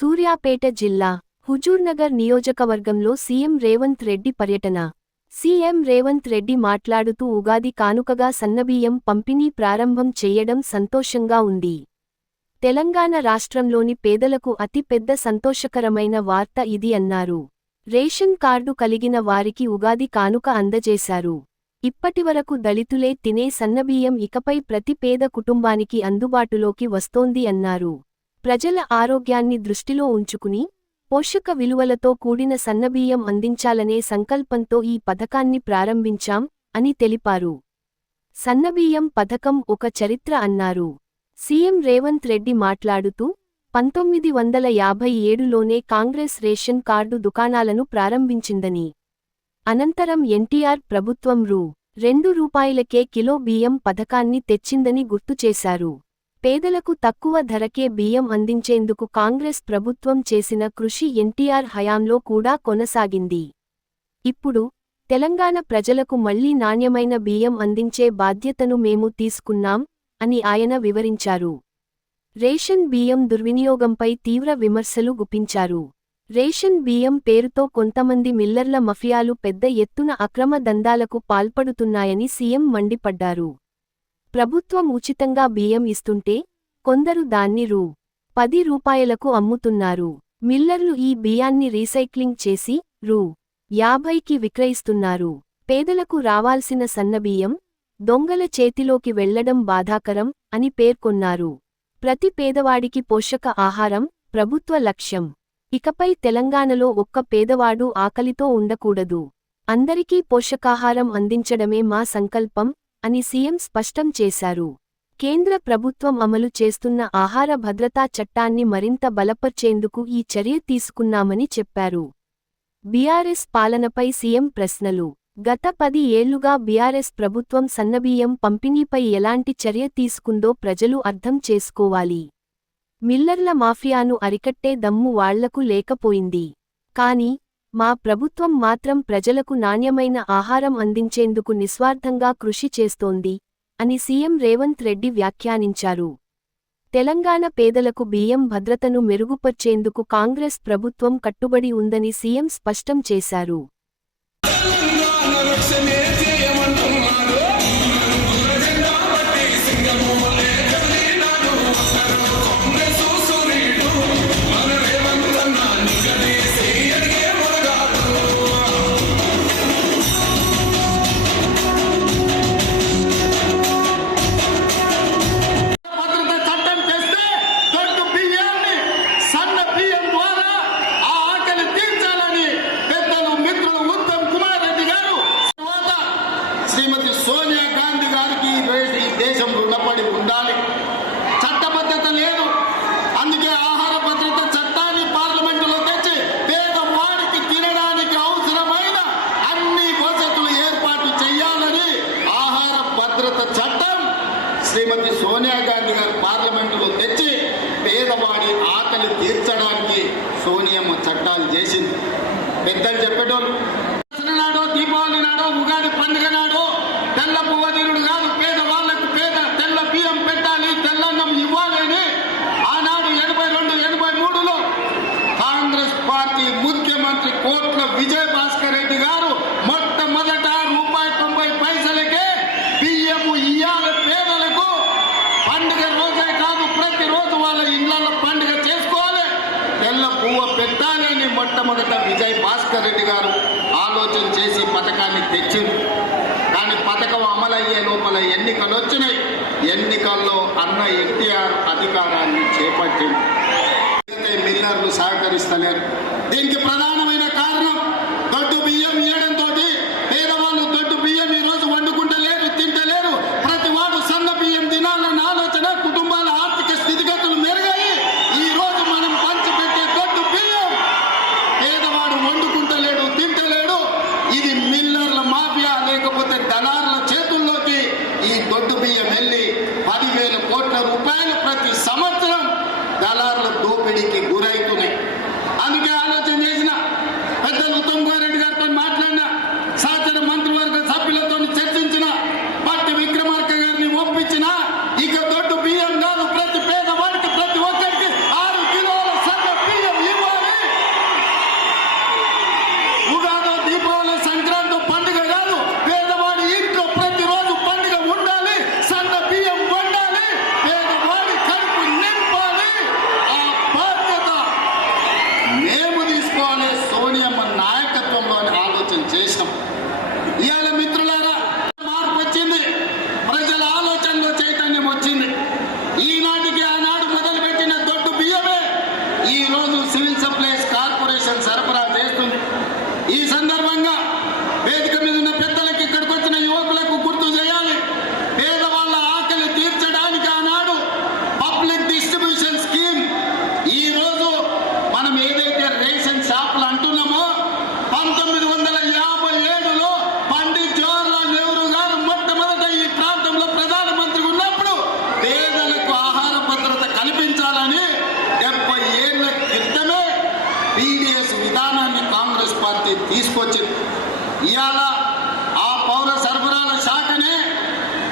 సూర్యాపేట జిల్లా హుజూర్నగర్ నియోజకవర్గంలో సీఎం రేవంత్ రెడ్డి పర్యటన. సీఎం రేవంత్ రెడ్డి మాట్లాడుతూ ఉగాది కానుకగా సన్నబియ్యం పంపిణీ ప్రారంభం చెయ్యడం సంతోషంగా ఉంది. తెలంగాణ రాష్ట్రంలోని పేదలకు అతిపెద్ద సంతోషకరమైన వార్త ఇది అన్నారు. రేషన్ కార్డు కలిగిన వారికి ఉగాది కానుక అందజేశారు. ఇప్పటివరకు దళితులే తినే సన్నబియ్యం ఇకపై ప్రతి పేద కుటుంబానికి అందుబాటులోకి వస్తోంది అన్నారు. ప్రజల ఆరోగ్యాన్ని దృష్టిలో ఉంచుకుని పోషక విలువలతో కూడిన సన్నబియ్యం అందించాలనే సంకల్పంతో ఈ పథకాన్ని ప్రారంభించాం అని తెలిపారు. సన్నబియ్యం పథకం ఒక చరిత్ర అన్నారు. సీఎం రేవంత్ రెడ్డి మాట్లాడుతూ పంతొమ్మిది వందల యాభై ఏడులోనే కాంగ్రెస్ రేషన్ కార్డు దుకాణాలను ప్రారంభించిందని. అనంతరం ఎన్టీఆర్ ప్రభుత్వం రూ. రెండు రూపాయలకే కిలో బియ్యం పథకాన్ని తెచ్చిందని గుర్తుచేశారు పేదలకు తక్కువ ధరకే బియ్యం అందించేందుకు కాంగ్రెస్ ప్రభుత్వం చేసిన కృషి ఎన్టీఆర్ హయాంలో కూడా కొనసాగింది. ఇప్పుడు తెలంగాణ ప్రజలకు మళ్ళీ నాణ్యమైన బియ్యం అందించే బాధ్యతను మేము తీసుకున్నాం అని ఆయన వివరించారు. రేషన్ బియ్యం దుర్వినియోగంపై తీవ్ర విమర్శలు గుప్పించారు. రేషన్ బియ్యం పేరుతో కొంతమంది మిల్లర్ల మఫియాలు పెద్ద ఎత్తున అక్రమ దందాలకు పాల్పడుతున్నాయని సీఎం మండిపడ్డారు. ప్రభుత్వం ఉచితంగా బియ్యం ఇస్తుంటే కొందరు దాన్ని రూ. పది రూపాయలకు అమ్ముతున్నారు. మిల్లర్లు ఈ బియ్యాన్ని రీసైక్లింగ్ చేసి రూ. యాభైకి విక్రయిస్తున్నారు. పేదలకు రావాల్సిన సన్నబియ్యం దొంగల చేతిలోకి వెళ్ళడం బాధాకరం అని పేర్కొన్నారు. ప్రతి పేదవాడికి పోషక ఆహారం ప్రభుత్వ లక్ష్యం. ఇకపై తెలంగాణలో ఒక్క పేదవాడు ఆకలితో ఉండకూడదు. అందరికీ పోషకాహారం అందించడమే మా సంకల్పం అని సీఎం స్పష్టం చేశారు. కేంద్ర ప్రభుత్వం అమలు చేస్తున్న ఆహార భద్రతా చట్టాన్ని మరింత బలపర్చేందుకు ఈ చర్య తీసుకున్నామని చెప్పారు. బీఆర్ఎస్ పాలనపై సీఎం ప్రశ్నలు. గత పది ఏళ్ళుగా బీఆర్ఎస్ ప్రభుత్వం సన్నబియ్యం పంపిణీపై ఎలాంటి చర్య తీసుకుందో ప్రజలు అర్థం చేసుకోవాలి. మిల్లర్ల మాఫియాను అరికట్టే దమ్ము వాళ్ళకు లేకపోయింది. కాని మా ప్రభుత్వం మాత్రం ప్రజలకు నాణ్యమైన ఆహారం అందించేందుకు నిస్వార్థంగా కృషి చేస్తోంది అని సీఎం రేవంత్ రెడ్డి వ్యాఖ్యానించారు. తెలంగాణ పేదలకు బియ్యం భద్రతను మెరుగుపర్చేందుకు కాంగ్రెస్ ప్రభుత్వం కట్టుబడి ఉందని సీఎం స్పష్టం చేశారు. పేదవాడి ఆకలి తీర్చడానికి సోనియమ్మ చట్టాలు చేసింది. పెద్దలు చెప్పేటోళ్ళు దసరా నాడో దీపావళి నాడో ఉగాది పండుగ నాడో తెల్ల పువ్వదినుడు కాదు పేద పేదవాళ్ళకు పేద తెల్ల బియ్యం పెట్టాలి తెల్లన్నం ఇవ్వాలి అని ఆనాడు ఎనభై రెండు ఎనభై మూడులో కాంగ్రెస్ పార్టీ ముఖ్యమంత్రి కోట్ల విజయ భాస్కర్ రెడ్డి గారు మొట్టమొదట రూపాయి తొంభై పైసలకే బియ్యము ఇయ్యాల పేదలకు పండుగ రోజే కాదు ప్రతిరోజు వాళ్ళ ఇళ్ళలో పండుగ చేసుకోవాలి తెల్ల పువ్వ పెట్టాలి అని మొట్టమొదట విజయ్ భాస్కర్ రెడ్డి గారు ఆలోచన చేసి పథకాన్ని తెచ్చింది కానీ పథకం అమలయ్యే లోపల ఎన్నికలు వచ్చినాయి ఎన్నికల్లో అన్న ఎన్టీఆర్ అధికారాన్ని చేపట్టింది మిల్లర్లు సహకరిస్తలేరు దీనికి ప్రధాన Perequín. తీసుకొచ్చింది ఇవాళ ఆ పౌర సరఫరాల శాఖనే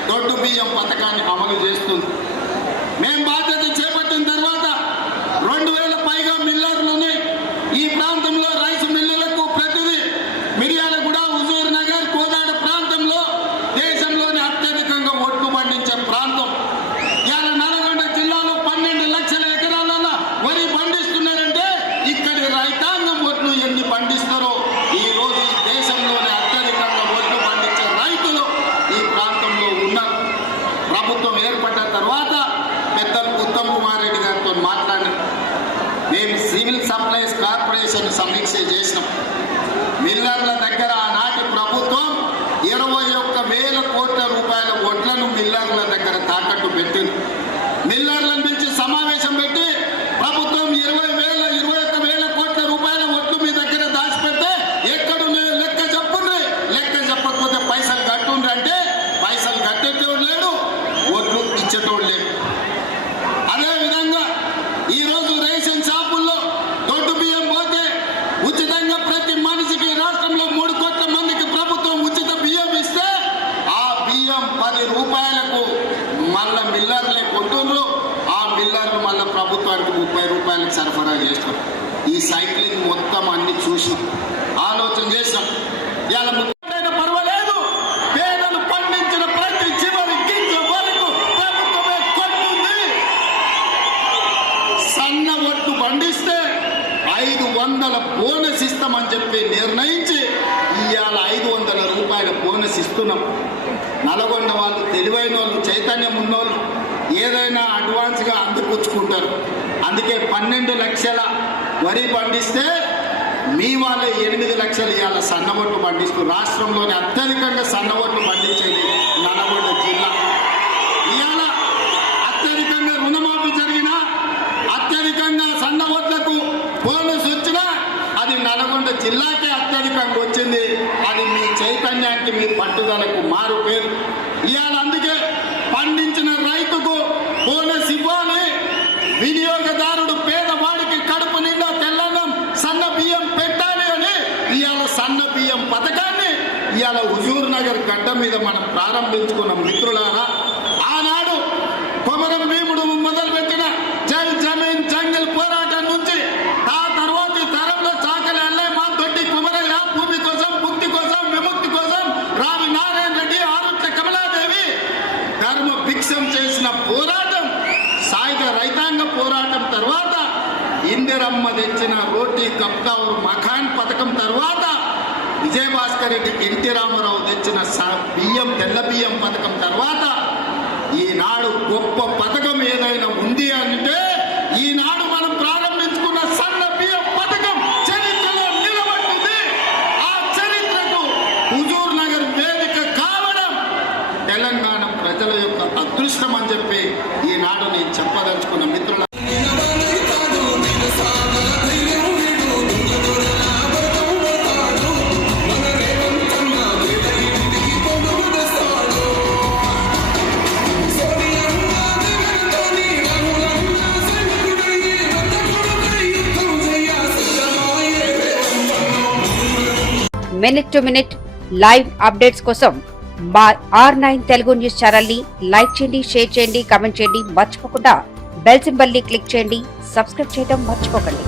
దొడ్డు బియ్యం పథకాన్ని అమలు చేస్తుంది. మేము బాధ్యత ఎంటర్ప్రైజ్ కార్పొరేషన్ సమీక్ష చేసినాం. మిల్లర్ల దగ్గర ఆనాటి ప్రభుత్వం ఇరవై ఒక్క వేల కోట్ల రూపాయల వడ్లను మిల్లర్ల దగ్గర తాకట్టు పెట్టింది. ఆలోచన చేశాం. ఇవాళ ముఖ్యమైన పర్వాలేదు పేదలు పండించిన ప్రతి చివరి గింజ వరకు ప్రభుత్వమే కొట్టింది. సన్న ఒట్టు పండిస్తే ఐదు వందల బోనస్ ఇస్తామని చెప్పి నిర్ణయించి ఇవాళ ఐదు వందల రూపాయల బోనస్ ఇస్తున్నాం. నల్గొండ వాళ్ళు తెలివైన వాళ్ళు చైతన్యం ఉన్నోళ్ళు ఏదైనా అడ్వాన్స్గా అందుపుచ్చుకుంటారు. అందుకే పన్నెండు లక్షల వరి పండిస్తే మీ వాళ్ళే ఎనిమిది లక్షలు ఇవాళ సన్నబొట్టు పండిస్తూ రాష్ట్రంలోనే అత్యధికంగా సన్నబొట్టు పండించేది నల్లగొండ జిల్లా. ఇవాళ అత్యధికంగా రుణమాఫీ జరిగిన అత్యధికంగా సన్నబొట్లకు పోలీసు వచ్చినా అది నల్గొండ జిల్లా మీద మనం ప్రారంభించుకున్నాం. సంగారెడ్డి ఎన్టీ రామారావు తెచ్చిన బియ్యం తెల్ల బియ్యం పథకం తర్వాత ఈనాడు గొప్ప పథకం minute to minute live updates కోసం మా ఆర్ నైన్ తెలుగు న్యూస్ ఛానల్ని లైక్ చేయండి షేర్ చేయండి కమెంట్ చేయండి. మర్చిపోకుండా బెల్ సింబల్ని క్లిక్ చేయండి. సబ్స్క్రైబ్ చేయడం మర్చిపోకండి.